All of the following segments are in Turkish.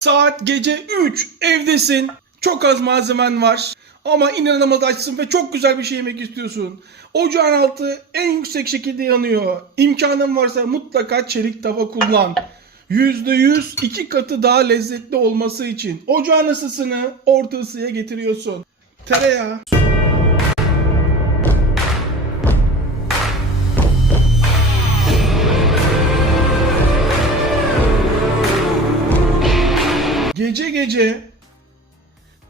Saat gece 3. Evdesin. Çok az malzemen var. Ama inanılmaz açsın ve çok güzel bir şey yemek istiyorsun. Ocağın altı en yüksek şekilde yanıyor. İmkanın varsa mutlaka çelik tava kullan. %100 2 katı daha lezzetli olması için ocağın ısısını orta ısıya getiriyorsun. Tereyağı. Gece gece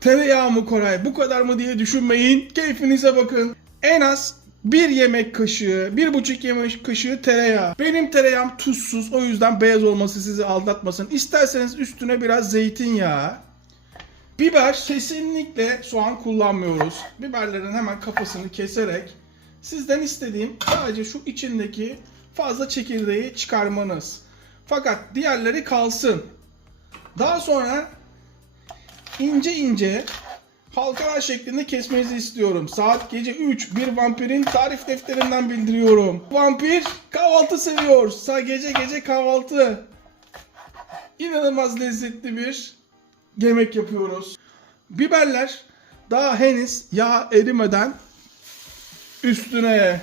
tereyağı mı Koray, bu kadar mı diye düşünmeyin. Keyfinize bakın. En az 1 yemek kaşığı, 1,5 yemek kaşığı tereyağı. Benim tereyağım tuzsuz, o yüzden beyaz olması sizi aldatmasın. İsterseniz üstüne biraz zeytinyağı. Biber, kesinlikle soğan kullanmıyoruz. Biberlerin hemen kafasını keserek sizden istediğim sadece şu içindeki fazla çekirdeği çıkarmanız. Fakat diğerleri kalsın. Daha sonra ince ince halkalar şeklinde kesmenizi istiyorum. Saat gece 3. Bir vampirin tarif defterinden bildiriyorum. Vampir kahvaltı seviyor. Gece gece kahvaltı. İnanılmaz lezzetli bir yemek yapıyoruz. Biberler daha henüz yağ erimeden üstüne.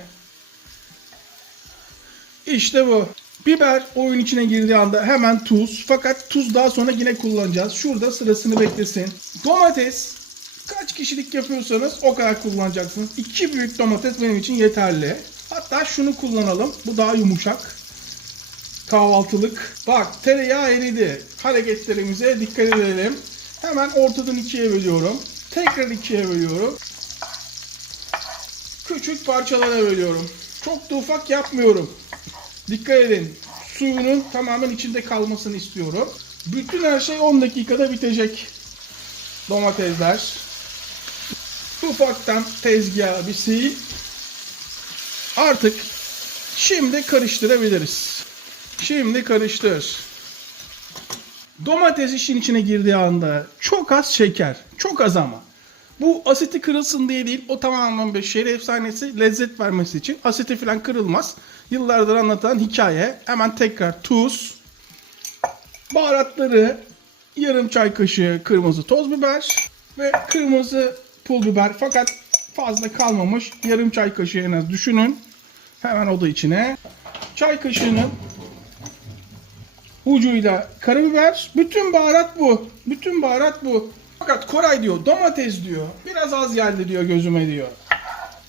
İşte bu. Biber oyun içine girdiği anda hemen tuz. Fakat tuz daha sonra yine kullanacağız. Şurada sırasını beklesin. Domates. Kaç kişilik yapıyorsanız o kadar kullanacaksınız. 2 büyük domates benim için yeterli. Hatta şunu kullanalım. Bu daha yumuşak. Kahvaltılık. Bak, tereyağı eridi. Hareketlerimize dikkat edelim. Hemen ortadan 2'ye bölüyorum. Tekrar 2'ye bölüyorum. Küçük parçalara bölüyorum. Çok da ufak yapmıyorum. Dikkat edin. Suyunun tamamen içinde kalmasını istiyorum. Bütün her şey 10 dakikada bitecek. Domatesler. Ufaktan tezgaha bir sil. Artık şimdi karıştırabiliriz. Şimdi karıştır. Domates işin içine girdiği anda çok az şeker. Çok az ama. Bu asiti kırılsın diye değil. O tamamen bir şehir efsanesi, lezzet vermesi için. Asiti falan kırılmaz. Yıllardır anlatan hikaye. Hemen tekrar tuz. Baharatları yarım çay kaşığı kırmızı toz biber ve kırmızı pul biber. Fakat fazla kalmamış. Yarım çay kaşığı en az düşünün. Hemen o da içine. Çay kaşığının ucuyla karabiber. Bütün baharat bu. Bütün baharat bu. Fakat Koray diyor, domates diyor, biraz az geldi diyor gözüme diyor.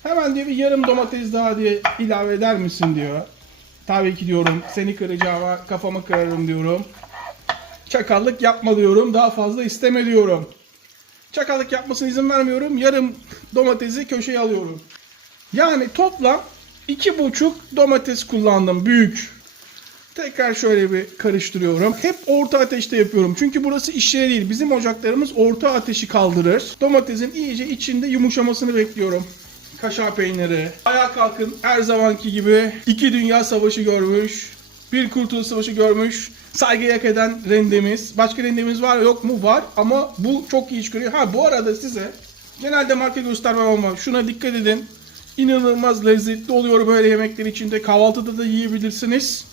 Hemen diyor bir yarım domates daha diye ilave eder misin diyor. Tabii ki diyorum, seni kıracağıma kafamı kırarım diyorum. Çakallık yapma diyorum, daha fazla isteme diyorum. Çakallık yapmasına izin vermiyorum, yarım domatesi köşeye alıyorum. Yani toplam 2,5 domates kullandım, büyük. Tekrar şöyle bir karıştırıyorum. Hep orta ateşte yapıyorum. Çünkü burası iş yeri değil. Bizim ocaklarımız orta ateşi kaldırır. Domatesin iyice içinde yumuşamasını bekliyorum. Kaşar peyniri. Ayağa kalkın, her zamanki gibi 2 dünya savaşı görmüş. 1 kurtuluş savaşı görmüş. Saygı hak eden rendemiz. Başka rendemiz var yok mu? Var ama bu çok iyi iş görüyor. Ha, bu arada size genelde marka göstermem ama şuna dikkat edin. İnanılmaz lezzetli oluyor böyle yemekler içinde. Kahvaltıda da yiyebilirsiniz.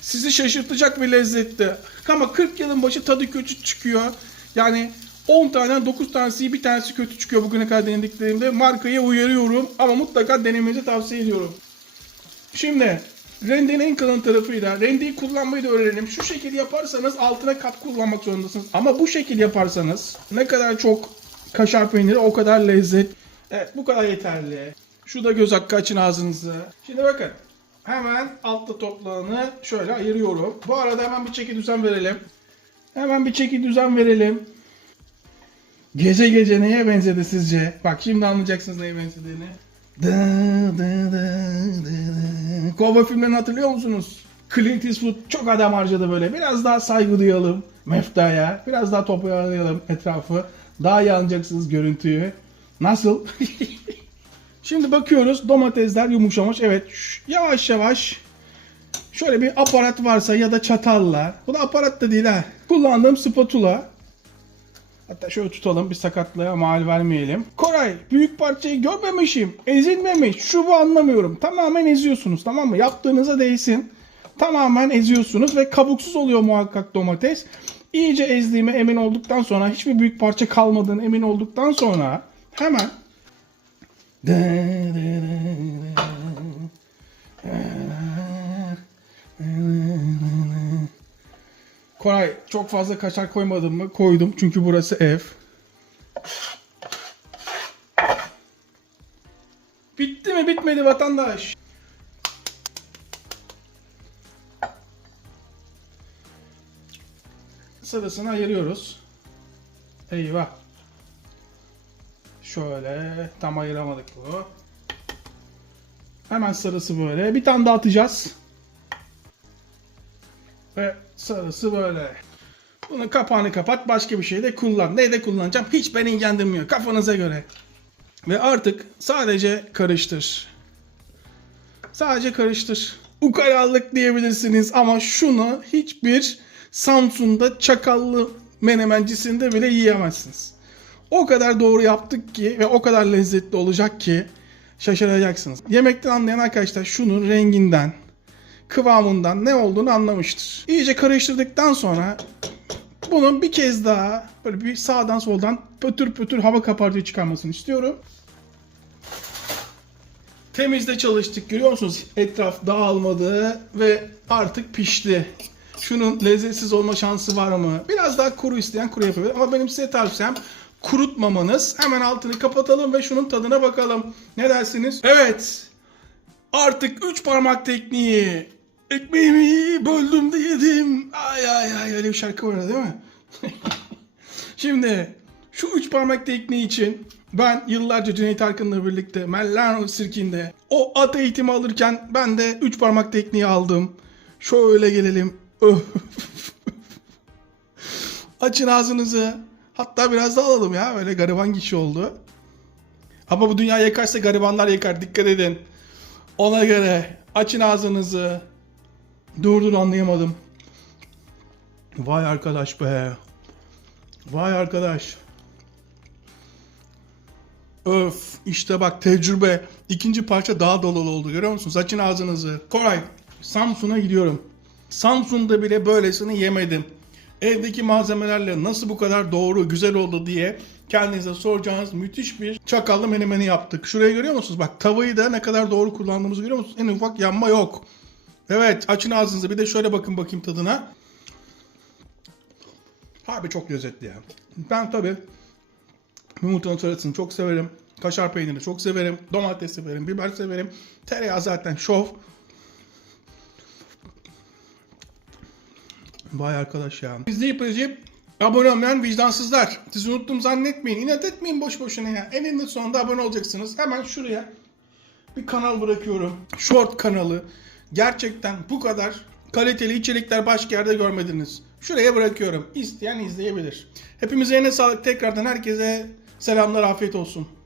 Sizi şaşırtacak bir lezzette. Ama 40 yılın başı tadı kötü çıkıyor. Yani 10 tane 9 tanesi iyi, bir tanesi kötü çıkıyor bugüne kadar denediklerimde. Markaya uyarıyorum ama mutlaka denemenizi tavsiye ediyorum. Şimdi rendenin en kalın tarafıyla rendeyi kullanmayı da öğrenelim. Şu şekil yaparsanız altına kat kullanmak zorundasınız. Ama bu şekil yaparsanız ne kadar çok kaşar peyniri o kadar lezzet. Evet, bu kadar yeterli. Şu da göz hakkı, açın ağzınızı. Şimdi bakın. Hemen altta toplağını şöyle ayırıyorum. Bu arada hemen bir çeki düzen verelim. Hemen bir çeki düzen verelim. Gece gece neye benzedi sizce? Bak şimdi anlayacaksınız neye benzediğini. Kovboy filmlerini hatırlıyor musunuz? Clint Eastwood çok adam harcadı böyle. Biraz daha saygı duyalım meftaya. Biraz daha toparlayalım etrafı. Daha iyi anlayacaksınız görüntüyü. Nasıl? Şimdi bakıyoruz, domatesler yumuşamış. Evet, yavaş yavaş şöyle bir aparat varsa ya da çatalla. Bu da aparat da değil ha. Kullandığım spatula. Hatta şöyle tutalım, bir sakatlığa mal vermeyelim. Koray, büyük parçayı görmemişim. Ezilmemiş. Şu bu anlamıyorum. Tamamen eziyorsunuz, tamam mı? Yaptığınıza değsin. Tamamen eziyorsunuz ve kabuksuz oluyor muhakkak domates. İyice ezdiğime emin olduktan sonra, hiçbir büyük parça kalmadığını emin olduktan sonra hemen Koray, çok fazla kaşar koymadım mı? Koydum, çünkü burası ev. Bitti mi? Bitmedi vatandaş. Sırasını ayırıyoruz. Eyvah. Şöyle tam ayıramadık bunu. Hemen sarısı böyle. Bir tane daha atacağız. Ve sarısı böyle. Bunu kapağını kapat, başka bir şey de kullan. Ne de kullanacağım hiç beni ilgilendirmiyor. Kafanıza göre. Ve artık sadece karıştır. Sadece karıştır. Ukalalık diyebilirsiniz ama şunu hiçbir Samsun'da çakallı menemencisinde bile yiyemezsiniz. O kadar doğru yaptık ki ve o kadar lezzetli olacak ki şaşıracaksınız. Yemekten anlayan arkadaşlar şunun renginden, kıvamından ne olduğunu anlamıştır. İyice karıştırdıktan sonra bunun bir kez daha böyle bir sağdan soldan pötür pötür hava kapartıcı çıkarmasını istiyorum. Temizde çalıştık, görüyor musunuz? Etraf dağılmadı ve artık pişti. Şunun lezzetsiz olma şansı var mı? Biraz daha kuru isteyen kuru yapabilir ama benim size tavsiyem kurutmamanız. Hemen altını kapatalım ve şunun tadına bakalım. Ne dersiniz? Evet. Artık 3 parmak tekniği. Ekmeğimi böldüm de yedim. Ay ay ay, öyle bir şarkı var değil mi? Şimdi şu 3 parmak tekniği için ben yıllarca Cüneyt Arkın'la birlikte Mellano Sirki'nde o at eğitimi alırken ben de 3 parmak tekniği aldım. Şöyle gelelim. Açın ağzınızı. Hatta biraz daha alalım ya. Öyle gariban kişi oldu. Ama bu dünya yakarsa garibanlar yakar. Dikkat edin. Ona göre açın ağzınızı. Dur anlayamadım. Vay arkadaş be. Vay arkadaş. Öf, işte bak tecrübe. İkinci parça daha dolu oldu, görüyor musunuz? Açın ağzınızı. Koray, Samsun'a gidiyorum. Samsun'da bile böylesini yemedim. Evdeki malzemelerle nasıl bu kadar doğru, güzel oldu diye kendinize soracağınız müthiş bir çakallı menemeni yaptık. Şurayı görüyor musunuz? Bak tavayı da ne kadar doğru kullandığımızı görüyor musunuz? En ufak yanma yok. Evet, açın ağzınızı. Bir de şöyle bakın bakayım tadına. Abi çok lezzetli ya. Ben tabii yumurtanın sarısını çok severim. Kaşar peynirini çok severim. Domates severim. Biber severim. Tereyağı zaten şov. Vay arkadaş ya. İzleyip abone olmayan vicdansızlar. Sizi unuttum zannetmeyin. İnat etmeyin boş boşuna ya. Eninde sonunda abone olacaksınız. Hemen şuraya bir kanal bırakıyorum. Short kanalı. Gerçekten bu kadar kaliteli içerikler başka yerde görmediniz. Şuraya bırakıyorum. İsteyen izleyebilir. Hepimize eline sağlık. Tekrardan herkese selamlar, afiyet olsun.